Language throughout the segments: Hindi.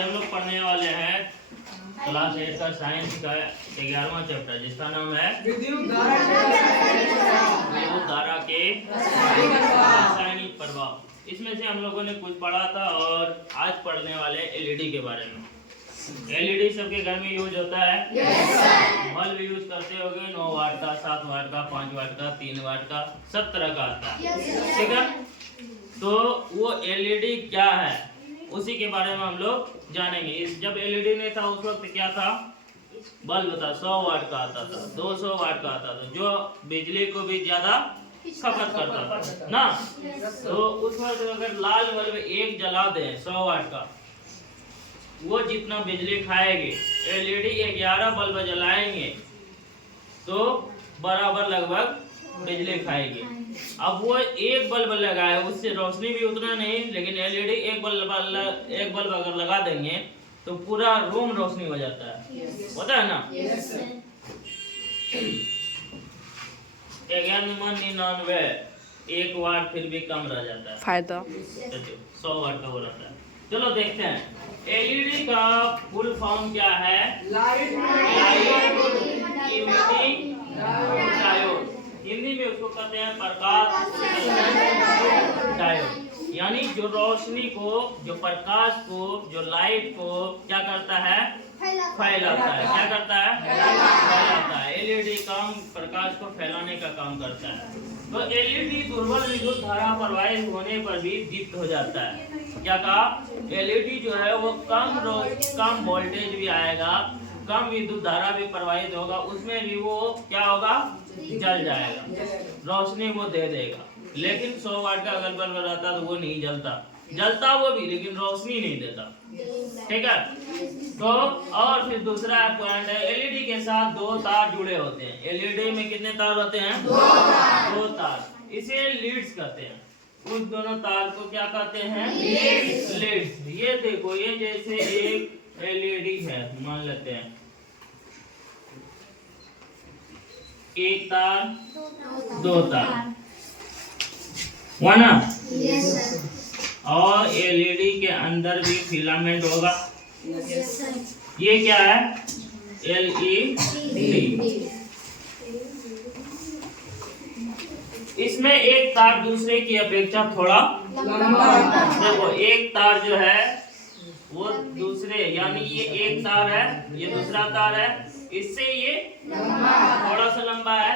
हम लोग पढ़ने वाले हैं क्लास 8 का साइंस का 11वां चैप्टर जिसका नाम है विद्युत धारा के रासायनिक प्रभाव। इसमें से हम लोगों ने कुछ पढ़ा था और आज पढ़ने वाले एलईडी के बारे में। एलईडी सबके घर में यूज होता है। बल्ब यूज करते होंगे 9 वाट का, 7 वाट का, 5 वाट का, 3 वाट का, सब तरह का आता है। ठीक है, तो वो एलईडी क्या है उसी के बारे में हम लोग जानेंगे। जब एलईडी नहीं था उस वक्त क्या था, बल्ब था, 100 वाट का आता था, 200 वाट का आता था, जो बिजली को भी ज्यादा खपत करता था ना। तो उस वक्त अगर लाल बल्ब एक जला दें 100 वाट का, वो जितना बिजली खाएगी। एलईडी 11 बल्ब जलाएंगे तो बराबर लगभग बिजली खाएगी। अब वो एक बल्ब लगाए, उससे रोशनी भी उतना नहीं, लेकिन एलईडी एक बल्ब अगर लगा देंगे तो पूरा रूम रोशनी हो जाता है। होता है ना। 99 1 वाट फिर भी कम रह जाता है, फायदा 100 वाट का हो रहता है। चलो देखते हैं एलईडी का फुल फॉर्म क्या है। लाइट इमिटिंग डायोड, हिंदी में उसको कहते हैं प्रकाश डायोड। यानी जो रोशनी को, जो प्रकाश को, जो लाइट को क्या करता है, फैलाता है। क्या करता है, फैलाता है। एलईडी काम प्रकाश को फैलाने का काम करता है। तो एलईडी दुर्बल विद्युत धारा प्रवाहित होने पर भी दीप्त हो जाता है। क्या कहा, एलईडी जो है वो कम वोल्टेज भी आएगा, कम विद्युत धारा भी प्रवाहित होगा, उसमें भी वो क्या होगा, जल जाएगा, रोशनी वो दे देगा। लेकिन 100 वाट का अगर बल्ब रहता तो वो नहीं जलता वो भी, लेकिन रोशनी नहीं देता। ठीक है। तो और फिर दूसरा पॉइंट है, एलईडी के साथ 2 तार जुड़े होते हैं। एलईडी में कितने तार होते हैं, 2 तार। इसे लीड्स कहते हैं। उस दोनों तार को क्या कहते हैं, लीड्स। ये देखो, ये जैसे एक एलईडी है, मान लेते हैं एक तार 2 तार हुआ ना। और एलईडी के अंदर भी फिलामेंट होगा। ये क्या है, एलईडी। इसमें एक तार दूसरे की अपेक्षा थोड़ा देखो, एक तार जो है वो दूसरे, यानी ये एक तार है, ये दूसरा तार है, इससे ये थोड़ा सा लंबा है,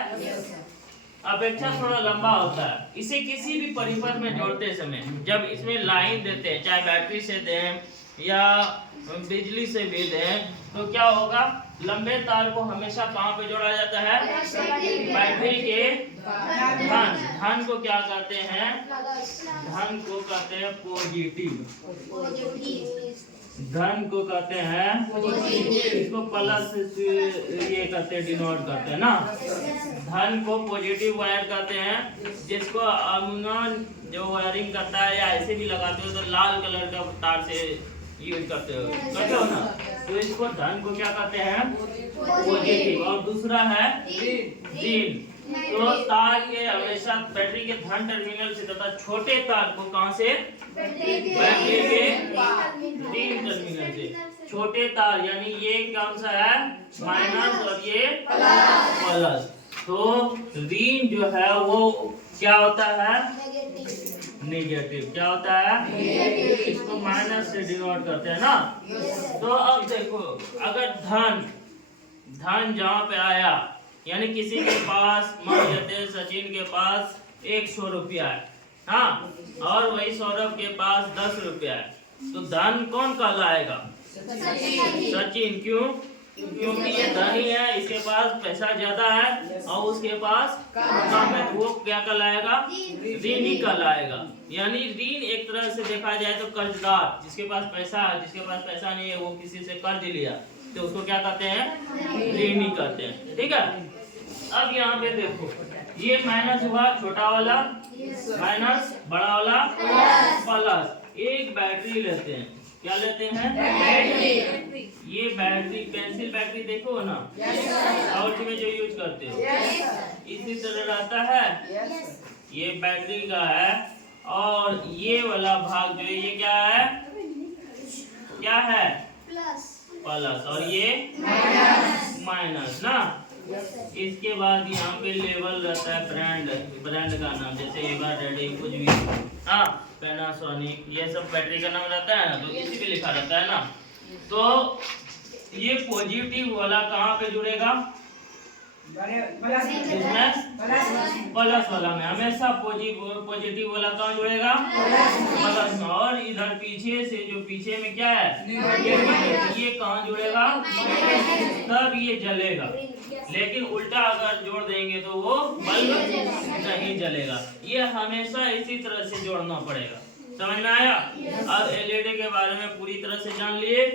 अपेक्षा थोड़ा लंबा होता है। इसे किसी भी परिपथ में जोड़ते समय जब इसमें लाइन देते हैं, चाहे बैटरी से दें या बिजली से भी दें, तो क्या होगा, लंबे तार को हमेशा कहाँ पे जोड़ा जाता है, बैटरी के धन को क्या कहते हैं, धन को कहते हैं पॉजिटिव, धन को कहते हैं, इसको प्लस ये करते हैं, डिनोट करते हैं ना। धन को पॉजिटिव वायर कहते हैं, जिसको जो वायरिंग करता है या ऐसे भी लगाते हो तो लाल कलर का तार से यूज करते हो ना। तो इसको धन को क्या कहते हैं, पॉजिटिव। और दूसरा है ऋण। तो तार के हमेशा बैटरी के धन टर्मिनल से तथा छोटे तार को कहां से, बैटरी के ऋण टर्मिनल से। छोटे तार यानी ये कौन सा है, माइनस, और ये प्लस। तो ऋण जो है वो क्या होता है, नेगेटिव। क्या होता है, इसको माइनस से डिनोट करते हैं ना। तो अब देखो, अगर धन जहाँ पे आया, यानी किसी के पास, मान लेते हैं सचिन के पास 100 रुपया है, हाँ, और वही सौरभ के पास 10 रुपया है, तो धन कौन कहलाएगा, सचिन। क्यों, क्योंकि ये धनी है, इसके पास पैसा ज्यादा है और उसके पास कम है, तो वो क्या कहलाएगा, ऋणी कहलाएगा। यानी ऋण एक तरह से देखा जाए तो कर्जदार, जिसके पास पैसा है, जिसके पास पैसा नहीं है, वो किसी से कर्ज लिया तो उसको क्या कहते हैं, ऋणी कहते हैं। ठीक है। अब यहाँ पे देखो, ये माइनस हुआ छोटा वाला, माइनस बड़ा वाला, प्लस। एक बैटरी लेते हैं, क्या लेते हैं, बैटरी। ये बैटरी, पेंसिल बैटरी देखो ना, टॉर्च में जो यूज करते हो, इसी तरह रहता है। ये बैटरी का है, और ये वाला भाग जो है ये क्या है, क्या है? प्लस और ये माइनस ना। इसके बाद यहाँ पे लेबल रहता है ब्रांड का नाम, जैसे एवर रेडी कुछ भी, हाँ पैनासोनिक, ये सब बैटरी का नाम रहता है ना, तो इसी पे लिखा रहता है ना। तो ये पॉजिटिव वाला कहाँ पे जुड़ेगा? प्लस वाला में हमेशा पॉजिटिव वाला कहाँ जुड़ेगा? प्लस में। और इधर पीछे से जो पीछे में क्या है? ये कहाँ जुड़ेगा? तब ये जलेगा। लेकिन उल्टा अगर जोड़ देंगे तो वो बल्ब नहीं जलेगा। ये हमेशा इसी तरह से जोड़ना पड़ेगा। समझ में आया? अब एलईडी के बारे में पूरी तरह से जान लिए।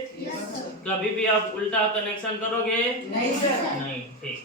कभी भी आप उल्टा कनेक्शन करोगे नहीं, ठीक।